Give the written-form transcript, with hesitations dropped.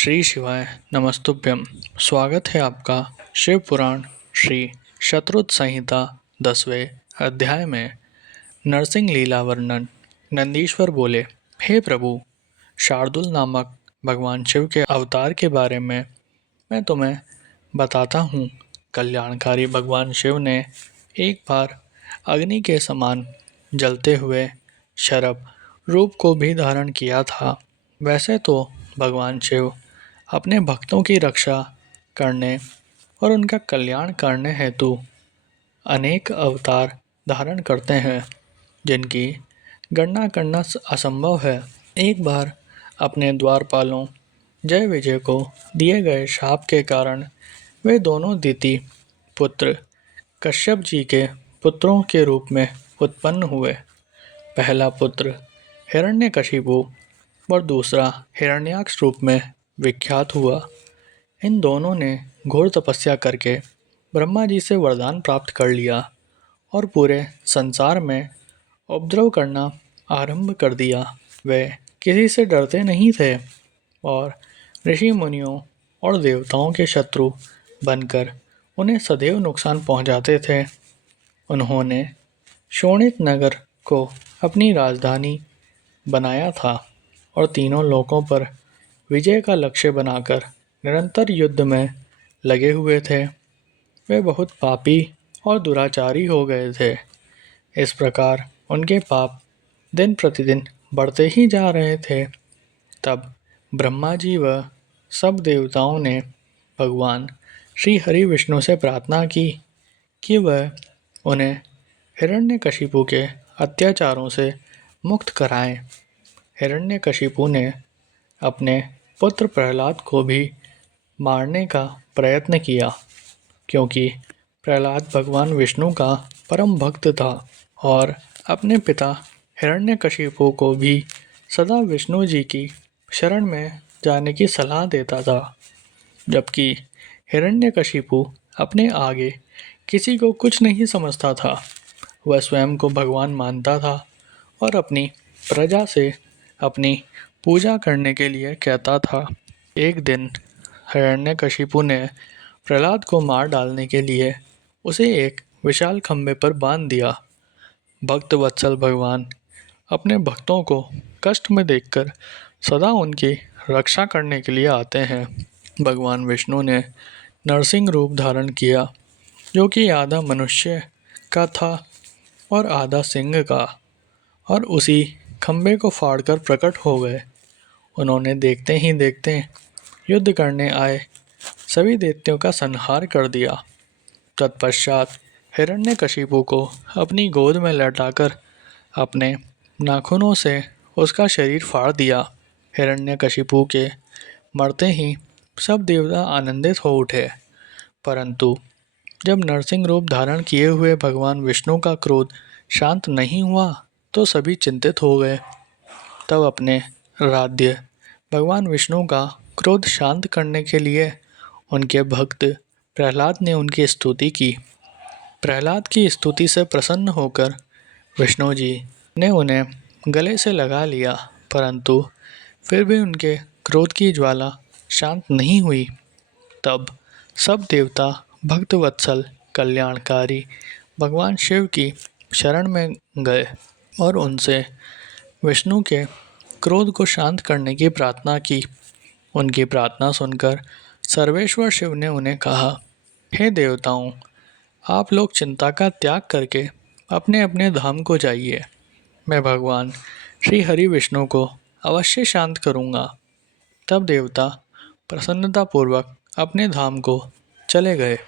श्री शिवाय नमस्तुभ्यम। स्वागत है आपका शिव पुराण श्री शतरुत संहिता 10वें अध्याय में। नरसिंह लीला वर्णन। नंदीश्वर बोले, हे प्रभु, शार्दुल नामक भगवान शिव के अवतार के बारे में मैं तुम्हें बताता हूँ। कल्याणकारी भगवान शिव ने एक बार अग्नि के समान जलते हुए शरभ रूप को भी धारण किया था। वैसे तो भगवान शिव अपने भक्तों की रक्षा करने और उनका कल्याण करने हेतु अनेक अवतार धारण करते हैं, जिनकी गणना करना असंभव है। एक बार अपने द्वारपालों जय विजय को दिए गए शाप के कारण वे दोनों दिति पुत्र कश्यप जी के पुत्रों के रूप में उत्पन्न हुए। पहला पुत्र हिरण्यकशिपु और दूसरा हिरण्याक्ष रूप में विख्यात हुआ। इन दोनों ने घोर तपस्या करके ब्रह्मा जी से वरदान प्राप्त कर लिया और पूरे संसार में उपद्रव करना आरंभ कर दिया। वे किसी से डरते नहीं थे और ऋषि मुनियों और देवताओं के शत्रु बनकर उन्हें सदैव नुकसान पहुंचाते थे। उन्होंने शोणित नगर को अपनी राजधानी बनाया था और तीनों लोकों पर विजय का लक्ष्य बनाकर निरंतर युद्ध में लगे हुए थे। वे बहुत पापी और दुराचारी हो गए थे। इस प्रकार उनके पाप दिन प्रतिदिन बढ़ते ही जा रहे थे। तब ब्रह्मा जी व सब देवताओं ने भगवान श्री हरि विष्णु से प्रार्थना की कि वह उन्हें हिरण्यकशिपु के अत्याचारों से मुक्त कराएं। हिरण्यकशिपु ने अपने पुत्र प्रहलाद को भी मारने का प्रयत्न किया, क्योंकि प्रहलाद भगवान विष्णु का परम भक्त था और अपने पिता हिरण्यकशिपु को भी सदा विष्णु जी की शरण में जाने की सलाह देता था। जबकि हिरण्यकशिपु अपने आगे किसी को कुछ नहीं समझता था। वह स्वयं को भगवान मानता था और अपनी प्रजा से अपनी पूजा करने के लिए कहता था। एक दिन हिरण्यकशिपु ने प्रहलाद को मार डालने के लिए उसे एक विशाल खंभे पर बांध दिया। भक्त वत्सल भगवान अपने भक्तों को कष्ट में देखकर सदा उनकी रक्षा करने के लिए आते हैं। भगवान विष्णु ने नरसिंह रूप धारण किया, जो कि आधा मनुष्य का था और आधा सिंह का, और उसी खंभे को फाड़कर प्रकट हो गए। उन्होंने देखते ही देखते युद्ध करने आए सभी दैत्यों का संहार कर दिया। तत्पश्चात हिरण्यकशिपु को अपनी गोद में लटाकर अपने नाखूनों से उसका शरीर फाड़ दिया। हिरण्यकशिपु के मरते ही सब देवता आनंदित हो उठे, परंतु जब नरसिंह रूप धारण किए हुए भगवान विष्णु का क्रोध शांत नहीं हुआ तो सभी चिंतित हो गए। तब अपने आराध्य भगवान विष्णु का क्रोध शांत करने के लिए उनके भक्त प्रहलाद ने उनकी स्तुति की। प्रहलाद की स्तुति से प्रसन्न होकर विष्णु जी ने उन्हें गले से लगा लिया, परंतु फिर भी उनके क्रोध की ज्वाला शांत नहीं हुई। तब सब देवता भक्त वत्सल कल्याणकारी भगवान शिव की शरण में गए और उनसे विष्णु के क्रोध को शांत करने की प्रार्थना की। उनकी प्रार्थना सुनकर सर्वेश्वर शिव ने उन्हें कहा, हे देवताओं, आप लोग चिंता का त्याग करके अपने अपने धाम को जाइए। मैं भगवान श्री हरि विष्णु को अवश्य शांत करूँगा। तब देवता प्रसन्नतापूर्वक अपने धाम को चले गए।